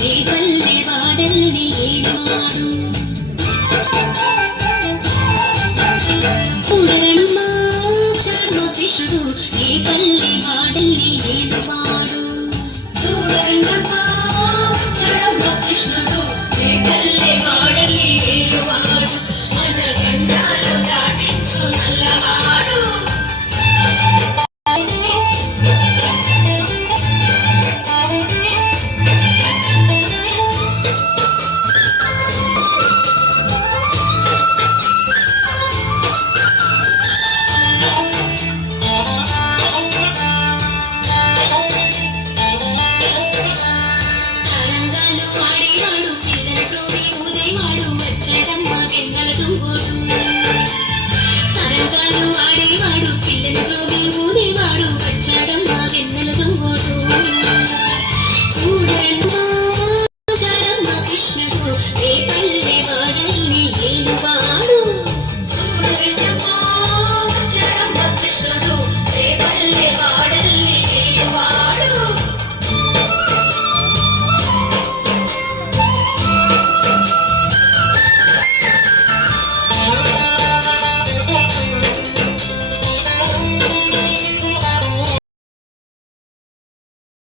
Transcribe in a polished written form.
రేపల్లె వాడల్ని ఏడువాడు చూడరమ్మా చర్మ కృష్ణుడు రేపల్లె వాడల్ని ఏడువాడు చూడరమ్మా చర్మ కృష్ణుడు రేపల్లె వాడల్ని ఏడువాడు మన గండాలు దాటించు నల్లవాడు తరంగాలు ఆడేవాడు